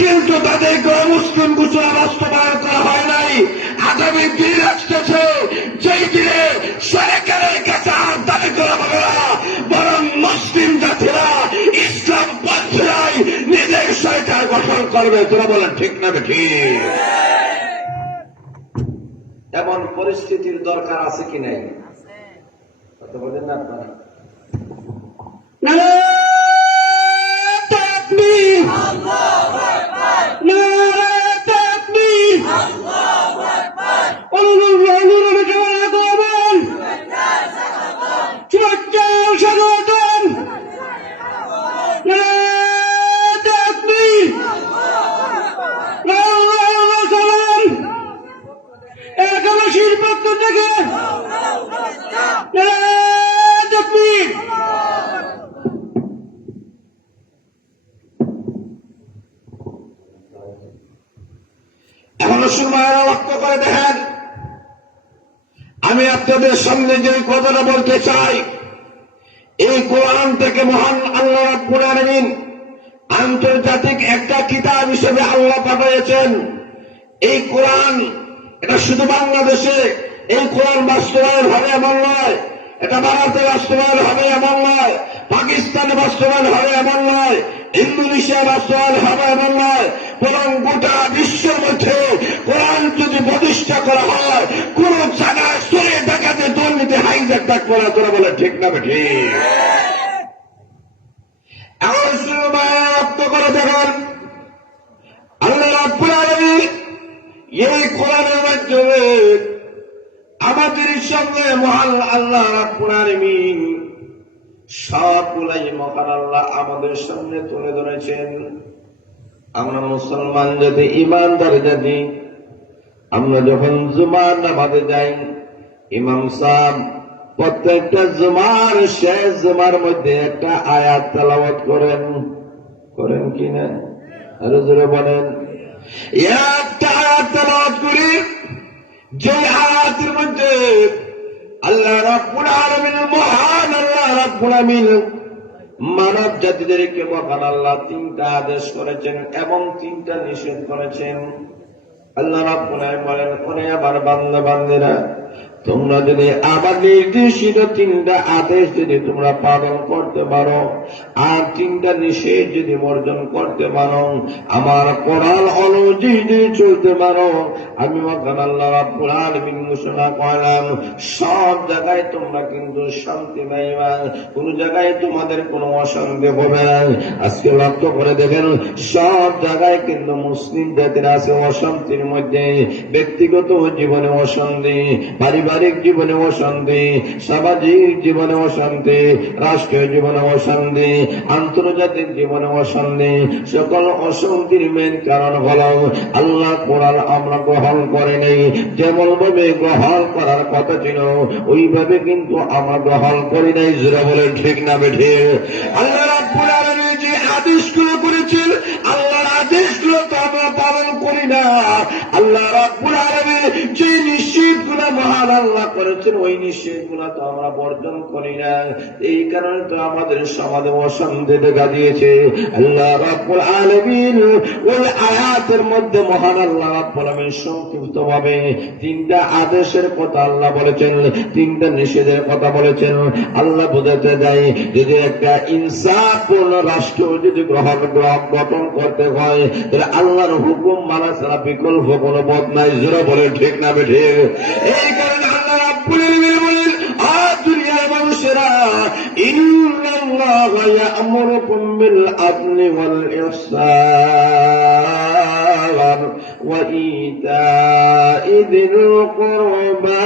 কিন্তু তাদেরকে মুসলিম ঘোষণা বাস্তবায়ন করা হয় নাই। আগামী দিন আসতেছে যেই দিনে সরকারের কাছে আর দাবি করা হবে না, বরং মুসলিম জাতিরা ইসলাম পন্থায় নিজের সরকার গঠন করবে। তোরা বলেন ঠিক না ঠিক? এমন পরিস্থিতির দরকার আছে কি নাই? কথা বলেন না আপনারা? এখনো সময় লক্ষ্য করে দেখেন, আমি আপনাদের সামনে যে কথাটা বলতে চাই, এই কোরআন থেকে মহান আল্লাহ রাব্বুল আলামিন আন্তর্জাতিক একটা কিতাব হিসেবে আল্লাহ পাঠিয়েছেন। এই কোরআন এটা শুধু বাংলাদেশে এই কোরআন বাস্তবায়ন হবে এমন নয়, এটা ভারতে বাস্তবায়ন হবে এমন নয়, পাকিস্তানে বাস্তবায়ন হবে এমন নয়, ইন্দোনেশিয়া বাস্তবায়ন হবে এমন নয়, বরং গোটা বিশ্বের মধ্যে কোরআন যদি প্রতিষ্ঠা করা হয়, কোন জায়গায় চলে দেখাতে দুর্নীতি হাইজ্যাক থাকবে না। তোরা বলে ঠিক না ঠিক? এমন সময় রক্ত করে দেখেন, আল্লাহ রাব্বুল আলামিন এই কোরআনের মাধ্যমে আমাদের সঙ্গে মহান আল্লাহ রাব্বুল আলামিন সবগুলাই মহান আল্লাহ আমাদের সামনে তুলে ধরেছেন। আমরা মুসলমান জাতি, ইমানদার জাতি, আমরা যখন জুমার নামাজে যাই, ইমাম সাহেব প্রত্যেকটা জুমার শেষ জুমার মধ্যে একটা আয়াত তেলাওয়াত করেন কিনা? আরো জোরে বলেন। একটা আয়াত তেলাওয়াত করি, যে আয়াতের মধ্যে আল্লাহ রাব্বুল আলামিন, মহান আল্লাহ রাব্বুল আলামিন মানব জাতিদেরকে মহান আল্লাহ 3টা আদেশ করেছেন এবং 3টা নিষেধ করেছেন। আল্লাহ রাব্বুল আলামিন বলেন, ওরে আমার বান্দা বান্দিরা, তোমরা যদি আমার নির্দেশিত 3টা আদেশ যদি তোমরা পালন করতে পারো আর 3টা নিষেধ যদি বর্জন করতে পারো, আমার কোরআন অনুযায়ী যদি চলতে পারো, আমি মহান আল্লাহ রাব্বুল আলামিন ঘোষণা করলাম সব জায়গায় তোমরা কিন্তু শান্তি পাইবা, কোন জায়গায় তোমাদের কোনো অশান্তি হবে না। আজকে লক্ষ্য করে দেখেন, সব জায়গায় কিন্তু মুসলিম জাতির আছে অশান্তির মধ্যে। ব্যক্তিগত জীবনে অশান্তি, পারিবারিক জীবনে অশান্তি, সামাজিক জীবনে অশান্তি, রাষ্ট্রীয় জীবনে অশান্তি, আন্তর্জাতিক জীবনে অশান্তি। সকল অশান্তির মেন কারণ হল আল্লাহ কোরআন আমরা গ্রহণ করে নেই। যেমন ভাবে গ্রহণ করার কথা ছিল ওইভাবে কিন্তু আমরা গ্রহণ করি নাই। জোরে বলেন ঠিক না বেঠে? আল্লাহ রাব্বুল আলামিন যে আদেশগুলো করেছেন, আল্লাহর আদেশগুলো তো আমরা পালন করি না। আল্লাহ রাব্বুল আলামিন যে নিষেধগুলো মহান আল্লাহ করেছেন, ওই নিষেধগুলো তো আমরা বর্জন করি না। এই কারণে তো আমাদের সমাজে অশান্তি দেখা দিয়েছে। আল্লাহ রাব্বুল আলামিন ওই আয়াতের মধ্যে মহান আল্লাহ রাব্বুল আলামিন সংক্ষিপ্ত ভাবে 3টা আদেশের কথা আল্লাহ বলেছেন, 3টা নিষেধের কথা বলেছেন। আল্লাহ বোঝাতে যায়, যদি একটা ইনসাফপূর্ণ রাষ্ট্র যদি গঠন করতে হয়, তাহলে আল্লাহর হুকুম মানা ছাড়া বিকল্প কোনো পথ নাই। জোরে বলে ঠিক না বেঠে? এই কারণে আল্লাহ রাব্বুল আলামিন বলেন, দুনিয়ার মানুষেরা, ইন্নাল্লাহা ইয়া'মুরুকুম বিল আদলি ওয়াল ইহসান ওয়া ইতা'i যিল কুরবা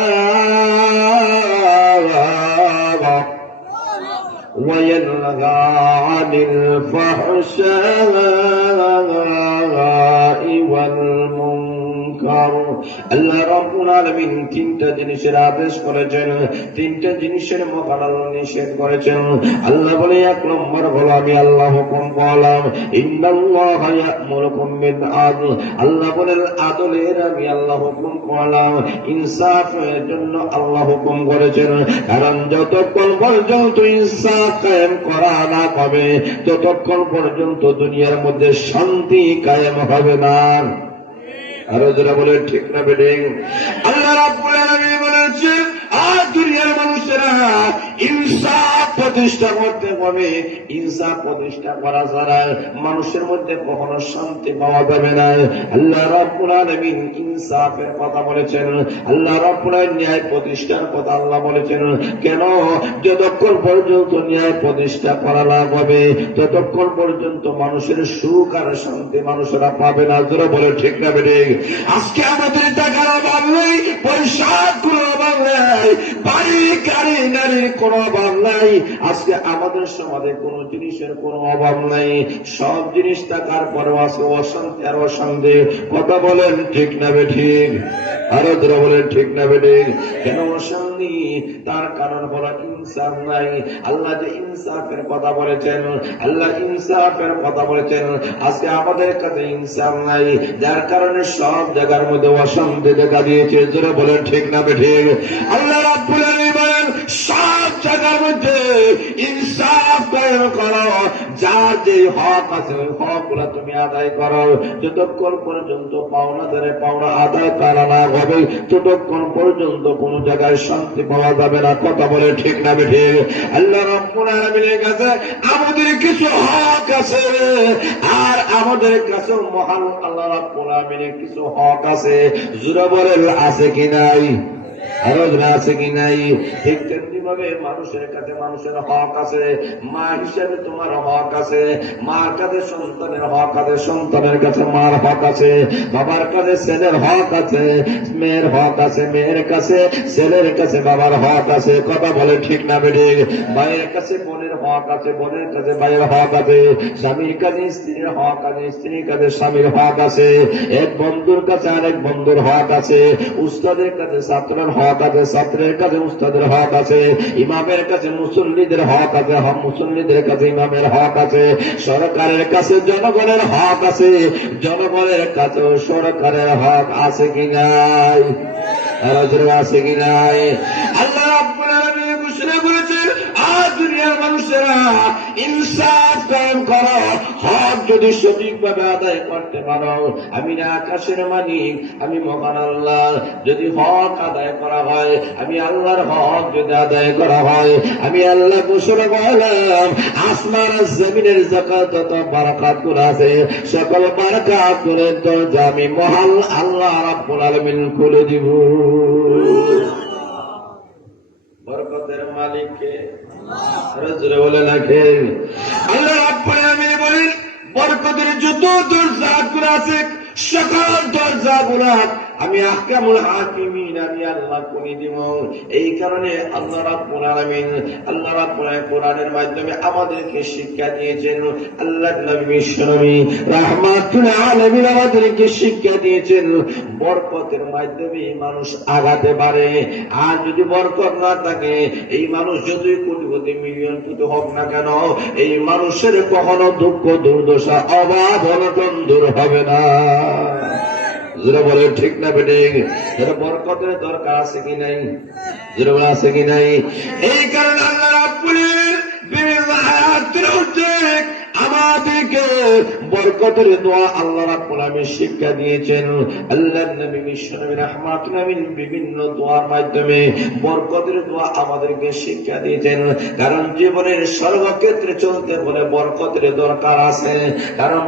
ওয়া ইয়ানহা 'আনিল ফাহশা'i ওয়াল মুনকার আল্লাহ রাব্বুল আলামিন তিনটা জিনিসের আদেশ করেছেন, তিনটা জিনিসের মহান আল্লাহ নিষেধ করেছেন। আল্লাহ বলে এক নম্বর হলো আমি আল্লাহ হুকুম করলাম ইন্নাল্লাহা ইয়া'মুরুকুম বিল আদল, আল্লাহ বলেন আদলের আমি আল্লাহ হুকুম করলাম, ইনসাফের জন্য আল্লাহ হুকুম করেছেন। কারণ যতক্ষণ পর্যন্ত ইনসাফ কায়েম করা না হবে ততক্ষণ পর্যন্ত দুনিয়ার মধ্যে শান্তি কায়েম হবে না। আরো যারা বলে ঠিক না বেঠিক? আল্লাহ রাব্বুল আলামিন বলেছেন আর দুনিয়ার মানুষেরা ইনসাফ প্রতিষ্ঠা করতে হবে, ইনসাফ প্রতিষ্ঠা করা ছাড়া মানুষের মধ্যে কখনো শান্তি পাওয়া যাবে না। আল্লাহ রাব্বুল আলামিন ইনসাফের কথা বলেছেন, আল্লাহ রাব্বুল আলামিন ন্যায় প্রতিষ্ঠার কথা আল্লাহ বলেছেন। কেন? যতক্ষণ পর্যন্ত ন্যায় প্রতিষ্ঠা করা না হবে ততক্ষণ পর্যন্ত মানুষের সুখ আর শান্তি মানুষেরা পাবে না। যারা বলে ঠিক না বেঠিক? আজকে আমাদের টাকার অভাব নেই, পয়সার কোনো অভাব নেই, বাড়ি গাড়ি নারীর কোনো অভাব নাই, আজকে আমাদের সমাজে কোনো জিনিসের কোনো অভাব নাই। সব জিনিস থাকার পরেও আছে অশান্তি আর অশান্তি। কথা বলেন ঠিক না বেঠিক? আরো যারা বলেন ঠিক না বেঠিক? কেন অশান্তি? তার কারণ হলো ইনসাফ নাই। আল্লাহ যে ইনসাফের কথা বলেছেন, আল্লাহ ইনসাফের কথা বলেছেন, আজকে আমাদের কাছে ইনসাফ নাই, যার কারণে সব জায়গার মধ্যে অশান্তি দেখা দিয়েছে। যারা বলেন ঠিক না বেঠিক? আল্লাহ রাব্বুল আলামিন বলেন সব জায়গার মধ্যে ইনসাফ কায়েম করো, যার যে হক আছে ওই হকগুলো তুমি আদায় করো। যতক্ষণ পর্যন্ত পাওনাদারে পাওনা আদায় করা না হবে ততক্ষণ পর্যন্ত কোন জায়গায় শান্তি পাওয়া যাবে না। কথা বলে ঠিক না বেঠিক? আল্লাহ রাব্বুল আলামিনের কাছে আমাদের কিছু হক আছে আর আমাদের কাছে মহান আল্লাহ রাব্বুল আলামিনের কিছু হক আছে। জোরে বলেন আছে কি নাই? আরো আছে কি নাই? ঠিক তেমনি ভাবে মানুষের কাছে মানুষের হক আছে। মা হিসেবে তোমার হক আছে, মার কাছে সন্তানের হক আছে, সন্তানের কাছে মার হক আছে, বাবার কাছে ছেলের হক আছে, মেয়ের হক আছে, মেয়ের কাছে ছেলের কাছে বাবার হক আছে। কথা বলে ঠিক না বেঠিক? ভাইয়ের কাছে বোনের হক আছে, বোনের কাছে ভাইয়ের হক আছে, স্বামীর কাছে স্ত্রীর হক আছে, স্ত্রীর কাছে স্বামীর হক আছে, এক বন্ধুর কাছে আরেক বন্ধুর হক আছে, উস্তাদের কাছে ছাত্রের হক আছে, ছাত্রের কাছে উস্তাদের হক আছে, ইমামের কাছে মুসল্লিদের হক আছে, মুসল্লিদের কাছে ইমামের হক আছে, সরকারের কাছে জনগণের হক আছে, জনগণের কাছে সরকারের হক আছে কি নাই? আছে কি নাই? আল্লাহ রাব্বুল আলামিন ঘোষণা করেছেন আর দুনিয়ার মানুষেরা ইনসাফ কায়েম করো, হক যদি সঠিকভাবে আদায় করতে পারো, আমি না আকাশের মালিক, আমি মহান আল্লাহ, যদি হক আদায় করা হয়, আমি আল্লাহর হক যদি আদায় করা হয়, আমি আল্লাহ ঘোষণা করলাম আসমান আর জমিনের যত বারাকাতগুলো আছে সকল বারাকাতগুলোর দরজা আমি মহান আল্লাহ রাব্বুল আলামিন খুলে দিব। বরকতের মালিক কে? আরো জোরে বলে নাকি? আল্লাহ রাব্বুল আলামিন বলেন বরকতের যত দরজাগুলো আছে সকল দরজাগুলো আমি আহকামুল হাকিমিন আমি আল্লাহ খুলে দিব। এই কারণে আল্লাহ রাব্বুল আলামিন কোরআনের মাধ্যমে আমাদেরকে শিক্ষা দিয়েছেন, আল্লাহর নবী বিশ্বনবী রাহমাতুল আলামিন আমাদেরকে শিক্ষা দিয়েছেন বরকতের মাধ্যমে মানুষ আগাতে পারে। আর যদি বরকত না থাকে এই মানুষ যতই কোটিপতি মিলিয়নপতি হোক না কেন এই মানুষের কখনো দুঃখ দুর্দশা অভাব অনটন দূর হবে না। যারা বলে ঠিক না বেঠিক? যারা বরকতের দরকার আছে কি নাই? যারা বলে আছে কি নাই? এই কারণে আল্লাহ রাব্বুল বিভিন্ন আয়াতের মধ্যে আমাদেরকে বরকতের দোয়া আল্লাহ রাব্বুল আলামিন শিক্ষা দিয়েছেন। আল্লাহর নবী বিশ্বনবী রাহমাতুল আলামিন বিভিন্ন দোয়ার মাধ্যমে বরকতের দোয়া আমাদেরকে শিক্ষা দিয়েছেন। কারণ জীবনের সর্বক্ষেত্রে চলতে বলে বরকতের দরকার আছে। কারণ